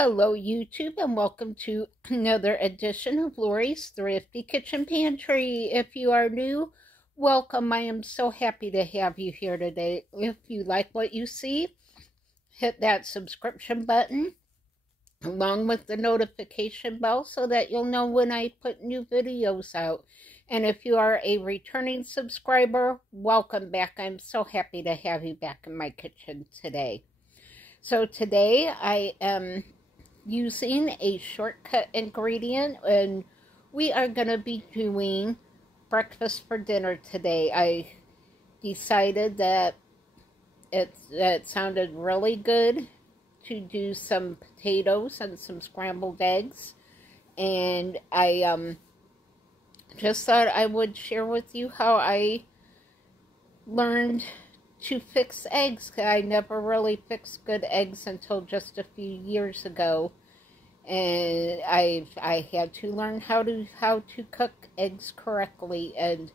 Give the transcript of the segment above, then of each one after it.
Hello YouTube, and welcome to another edition of Lori's Thrifty Kitchen Pantry. If you are new, welcome. I am so happy to have you here today. If you like what you see, hit that subscription button along with the notification bell so that you'll know when I put new videos out. And if you are a returning subscriber, welcome back. I'm so happy to have you back in my kitchen today. So today I am using a shortcut ingredient, and we are going to be doing breakfast for dinner today. I decided that it sounded really good to do some potatoes and some scrambled eggs, and I just thought I would share with you how I learned to fix eggs. I never really fixed good eggs until just a few years ago, and I had to learn how to cook eggs correctly, and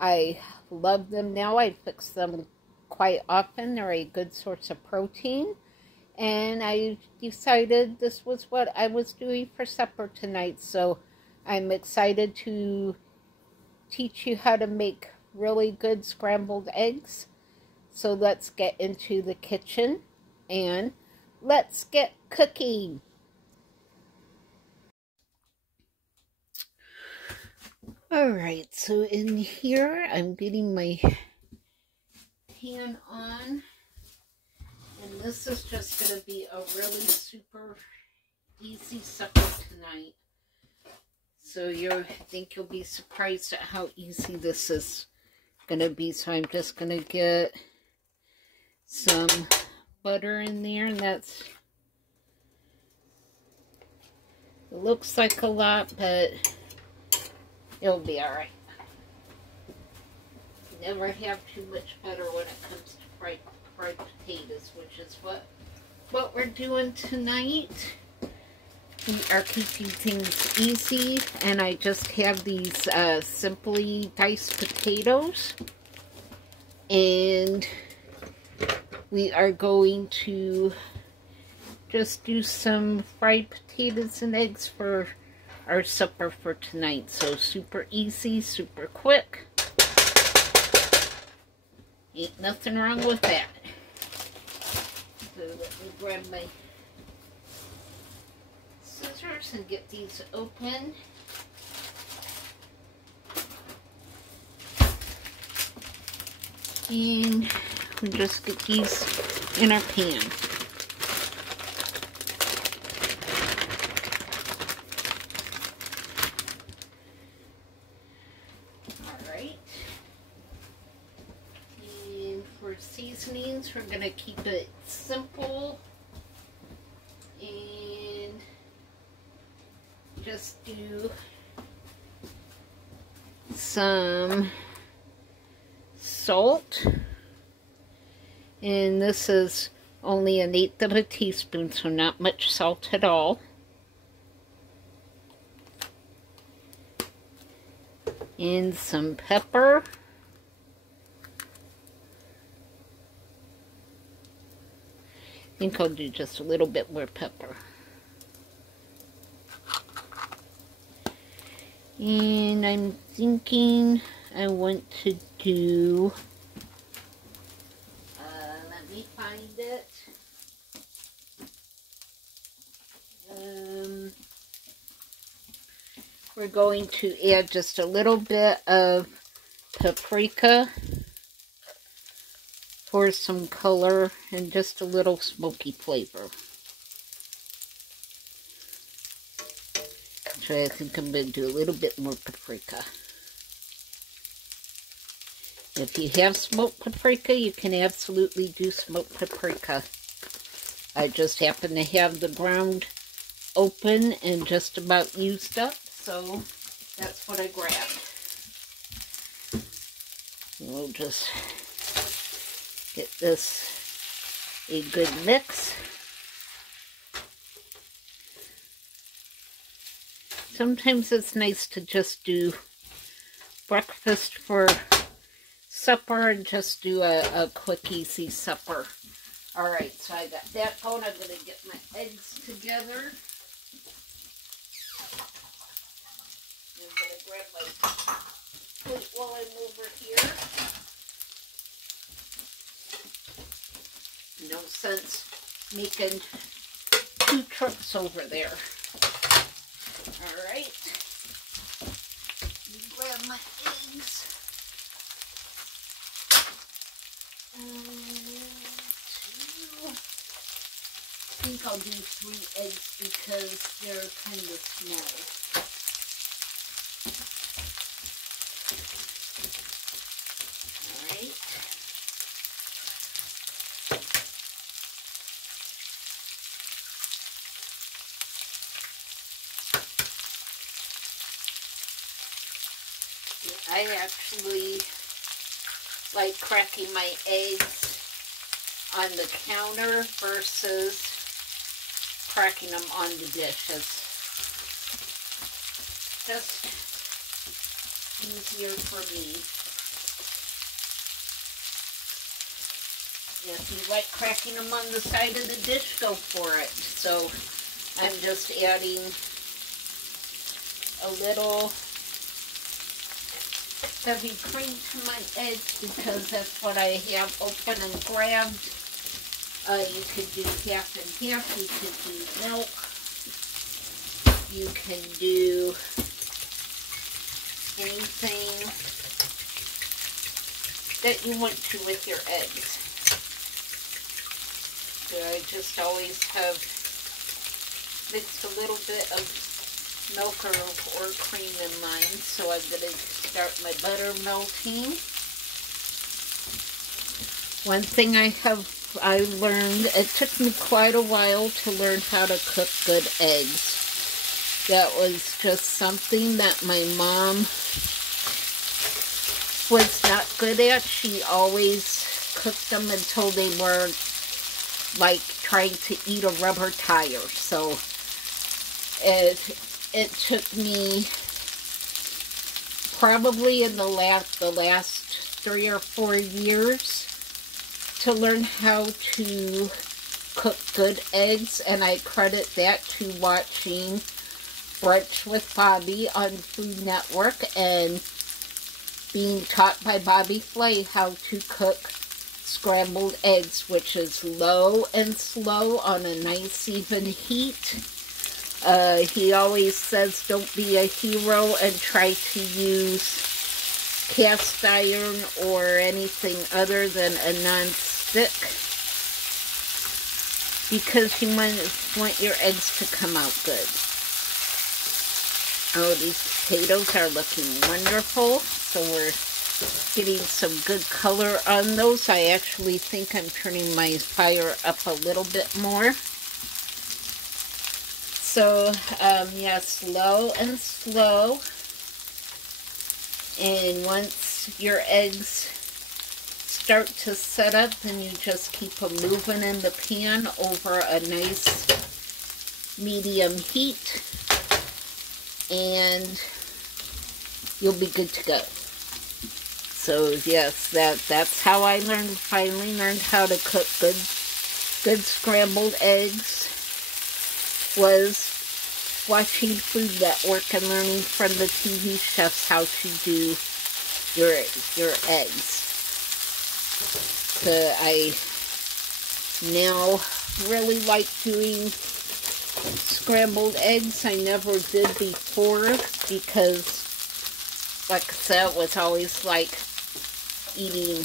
I love them now. I fix them quite often. They're a good source of protein, and I decided this was what I was doing for supper tonight, so I'm excited to teach you how to make really good scrambled eggs. So let's get into the kitchen and let's get cooking. Alright, so in here I'm getting my pan on, and this is just going to be a really super easy supper tonight. So I think you'll be surprised at how easy this is going to be. So I'm just going to get some butter in there, and it looks like a lot, but it'll be alright. Never have too much butter when it comes to fried potatoes, which is what we're doing tonight. We are keeping things easy, and I just have these simply diced potatoes, and we are going to just do some fried potatoes and eggs for our supper for tonight. So super easy, super quick. Ain't nothing wrong with that. So let me grab my scissors and get these open. And we just get these in our pan. Alright. And for seasonings, we're going to keep it simple and just do some salt. And this is only 1/8 of a teaspoon, so not much salt at all. And some pepper. I think I'll do just a little bit more pepper. And I'm thinking I want to do, let me find it. We're going to add just a little bit of paprika for some color and just a little smoky flavor. So I think I'm going to do a little bit more paprika. If you have smoked paprika, you can absolutely do smoked paprika. I just happen to have the ground open and just about used up, so that's what I grabbed. We'll just get this a good mix. Sometimes it's nice to just do breakfast for supper and just do a quick, easy supper Alright, so I got that going. I'm going to get my eggs together. I'm going to grab my plate while I'm over here. No sense making two trips over there. Alright. Grab my eggs. I think I'll do 3 eggs because they're kind of small. Alright. I actually like cracking my eggs on the counter versus cracking them on the dishes. Just easier for me. If you like cracking them on the side of the dish, go for it. So I'm just adding a little heavy cream to my eggs because that's what I have open and grabbed. You could do half and half. You could do milk. You can do anything that you want to with your eggs. So I just always have mixed a little bit of milk or cream in mine. So I'm going to start my butter melting. One thing I learned, it took me quite a while to learn how to cook good eggs. That was just something that my mom was not good at. She always cooked them until they were like trying to eat a rubber tire. So it took me probably in the last 3 or 4 years to learn how to cook good eggs, and I credit that to watching Brunch with Bobby on Food Network and being taught by Bobby Flay how to cook scrambled eggs, which is low and slow on a nice even heat. He always says don't be a hero and try to use cast iron or anything other than a non-stick because you want your eggs to come out good. Oh, these potatoes are looking wonderful. So we're getting some good color on those. I actually think I'm turning my fire up a little bit more. So, yes, low and slow. And once your eggs start to set up, then you just keep them moving in the pan over a nice medium heat. And you'll be good to go. So yes, that's how I finally learned how to cook good scrambled eggs, was watching Food Network and learning from the TV chefs how to do your eggs. So I now really like doing scrambled eggs. I never did before because, like I said, it was always like eating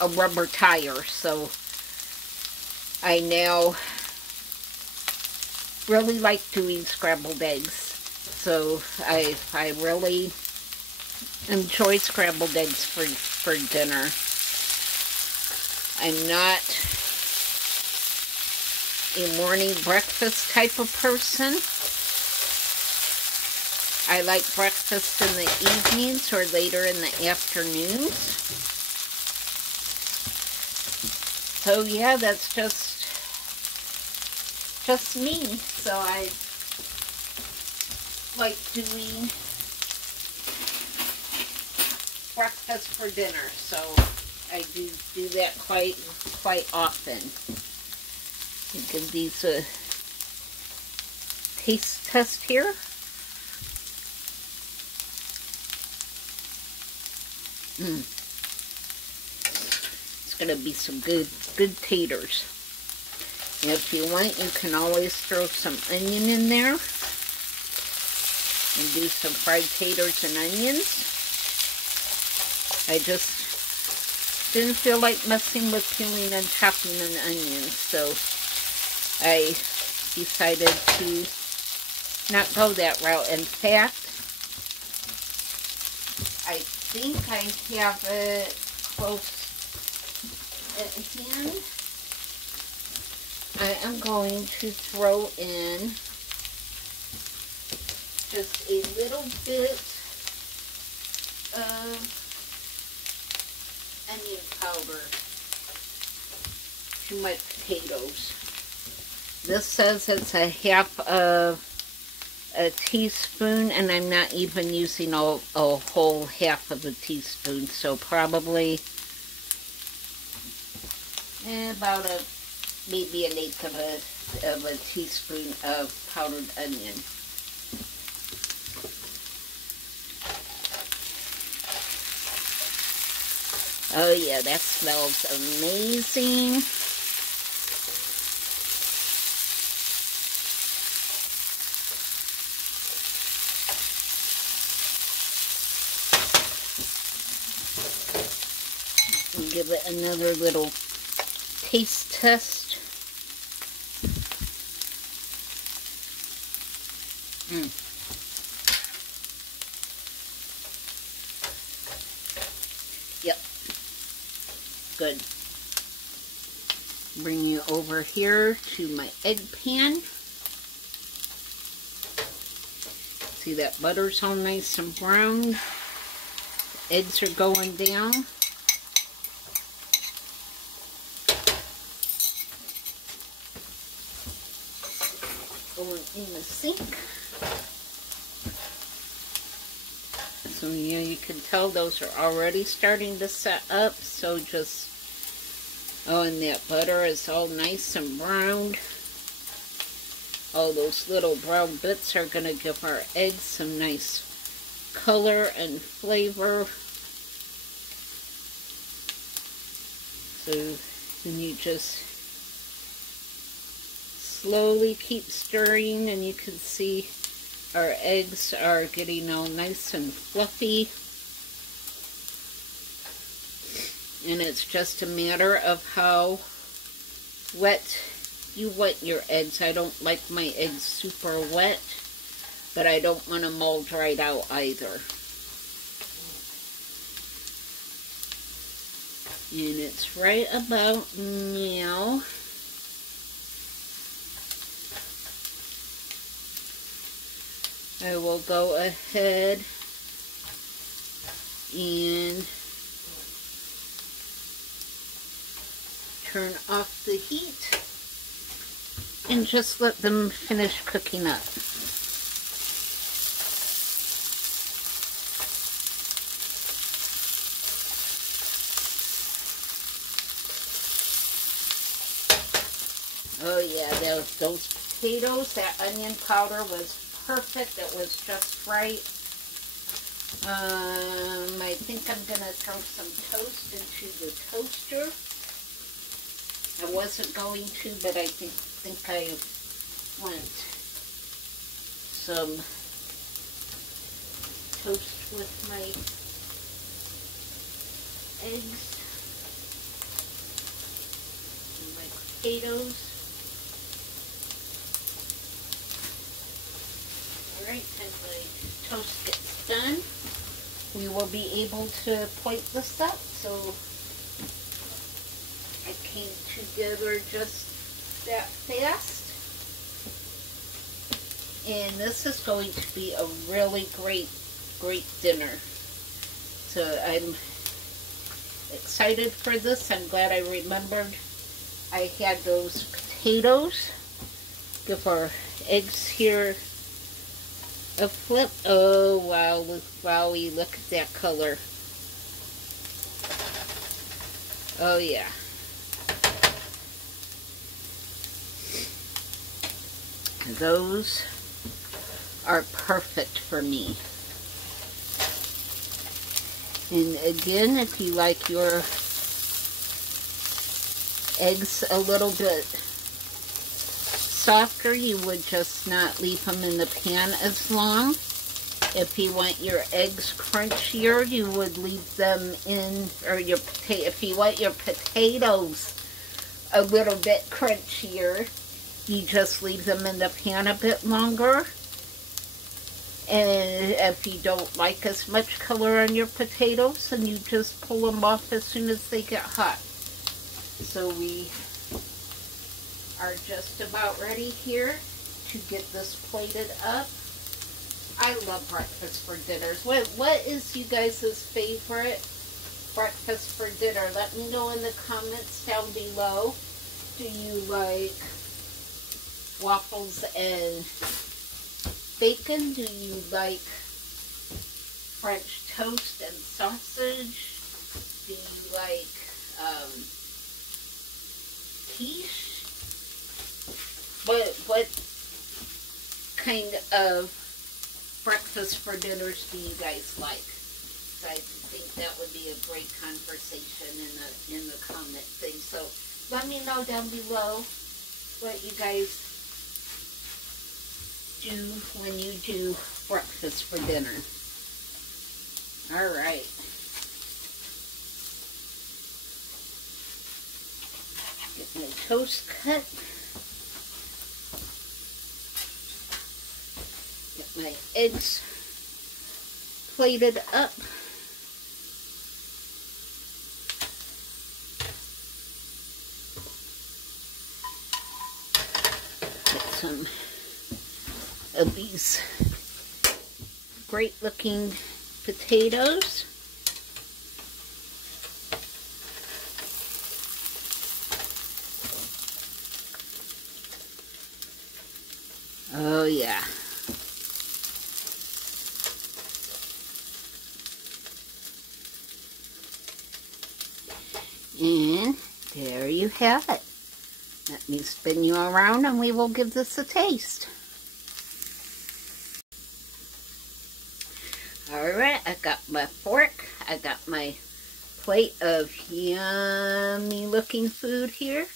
a rubber tire. So I now really like doing scrambled eggs. So I really enjoy scrambled eggs for dinner. I'm not a morning breakfast type of person. I like breakfast in the evenings or later in the afternoons. So yeah, that's just me. So I like doing breakfast for dinner. So I do that quite often. Give these a taste test here. It's gonna be some good taters. If you want, you can always throw some onion in there and do some fried taters and onions. I just didn't feel like messing with peeling and chopping an onion, so I decided to not go that route. In fact, I think I have it close at hand. I am going to throw in just a little bit of onion powder to my potatoes. This says it's a half of a teaspoon, and I'm not even using a whole half of a teaspoon, so probably about maybe an eighth of a teaspoon of powdered onion. Oh yeah, that smells amazing. And give it another little taste test. Yep. Good. Bring you over here to my egg pan. See that butter's all nice and brown. Eggs are going down. Going in the sink. So yeah, you can tell those are already starting to set up. So just, oh, and that butter is all nice and browned. All those little brown bits are going to give our eggs some nice color and flavor. So then you just slowly keep stirring, and you can see our eggs are getting all nice and fluffy. And it's just a matter of how wet you want your eggs. I don't like my eggs super wet, but I don't want them all dried out either. And it's right about now. I will go ahead and turn off the heat and just let them finish cooking up. Oh yeah, those potatoes, that onion powder was perfect. It was just right. I think I'm going to throw some toast into the toaster. I wasn't going to, but I think I want some toast with my eggs and my potatoes. Alright, and my toast gets done, we will be able to plate this up. So it came together just that fast. And this is going to be a really great dinner. So I'm excited for this. I'm glad I remembered I had those potatoes. Give our eggs here a flip. Oh wow, wowie, look at that color. Oh yeah. Those are perfect for me. And again, if you like your eggs a little bit softer, you would just not leave them in the pan as long. If you want your eggs crunchier, you would leave them in, or if you want your potatoes a little bit crunchier, you just leave them in the pan a bit longer. And if you don't like as much color on your potatoes, then you just pull them off as soon as they get hot. So we are just about ready here to get this plated up. I love breakfast for dinners. What is you guys' favorite breakfast for dinner? Let me know in the comments down below. Do you like waffles and bacon? Do you like French toast and sausage? Do you like quiche? What kind of breakfast for dinners do you guys like? I think that would be a great conversation in the comment thing. So let me know down below what you guys do when you do breakfast for dinner. All right. Get my toast cut. Get my eggs plated up. Get some of these great looking potatoes. Oh yeah. And there you have it. Let me spin you around and we will give this a taste. Alright, I got my fork, I got my plate of yummy looking food here.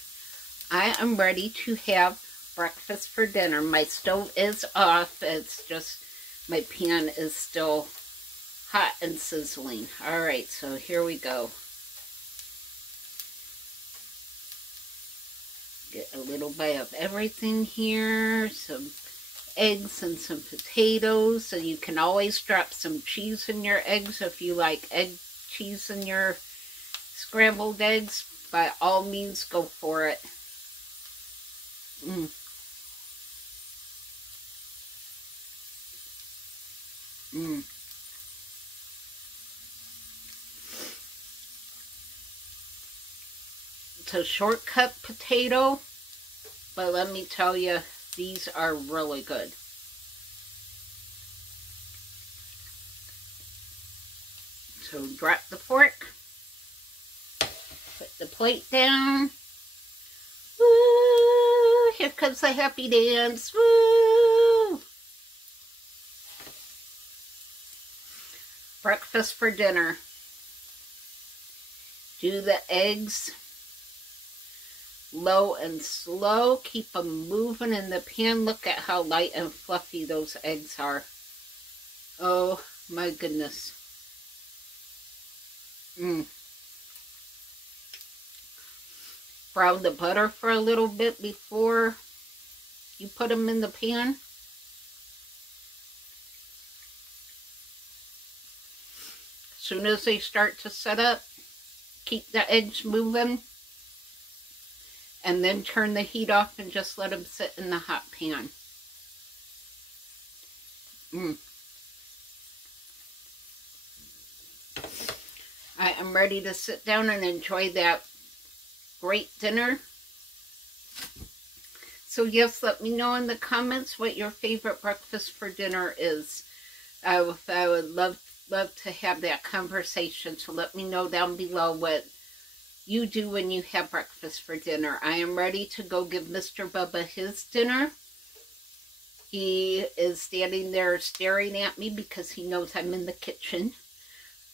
I am ready to have breakfast for dinner. My stove is off, it's just my pan is still hot and sizzling. Alright, so here we go. Get a little bite of everything here, some eggs and some potatoes, so you can always drop some cheese in your eggs if you like cheese in your scrambled eggs. By all means, go for it. It's a shortcut potato, but let me tell you, these are really good. So drop the fork, put the plate down. Woo! Here comes the happy dance. Woo! Breakfast for dinner. Do the eggs low and slow. Keep them moving in the pan. Look at how light and fluffy those eggs are. Oh my goodness. Brown the butter for a little bit before you put them in the pan. As soon as they start to set up, keep the eggs moving. And then turn the heat off and just let them sit in the hot pan. I am ready to sit down and enjoy that great dinner. So yes, let me know in the comments what your favorite breakfast for dinner is. I would love to have that conversation. So let me know down below what you do when you have breakfast for dinner. I am ready to go give Mr. Bubba his dinner. He is standing there staring at me because he knows I'm in the kitchen.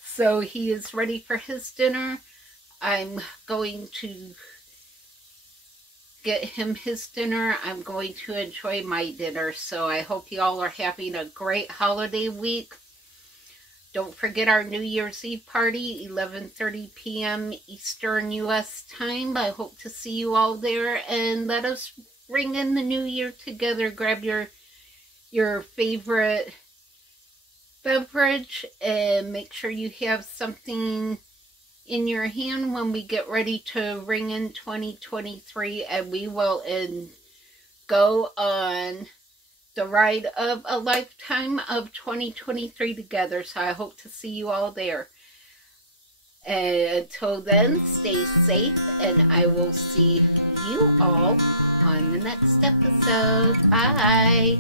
So he is ready for his dinner. I'm going to get him his dinner. I'm going to enjoy my dinner. So I hope you all are having a great holiday week. Don't forget our New Year's Eve party, 11:30 p.m. Eastern U.S. time. I hope to see you all there, and let us ring in the new year together. Grab your favorite beverage and make sure you have something in your hand when we get ready to ring in 2023, and we will go on the ride of a lifetime of 2023 together. So I hope to see you all there. And until then, stay safe, and I will see you all on the next episode. Bye.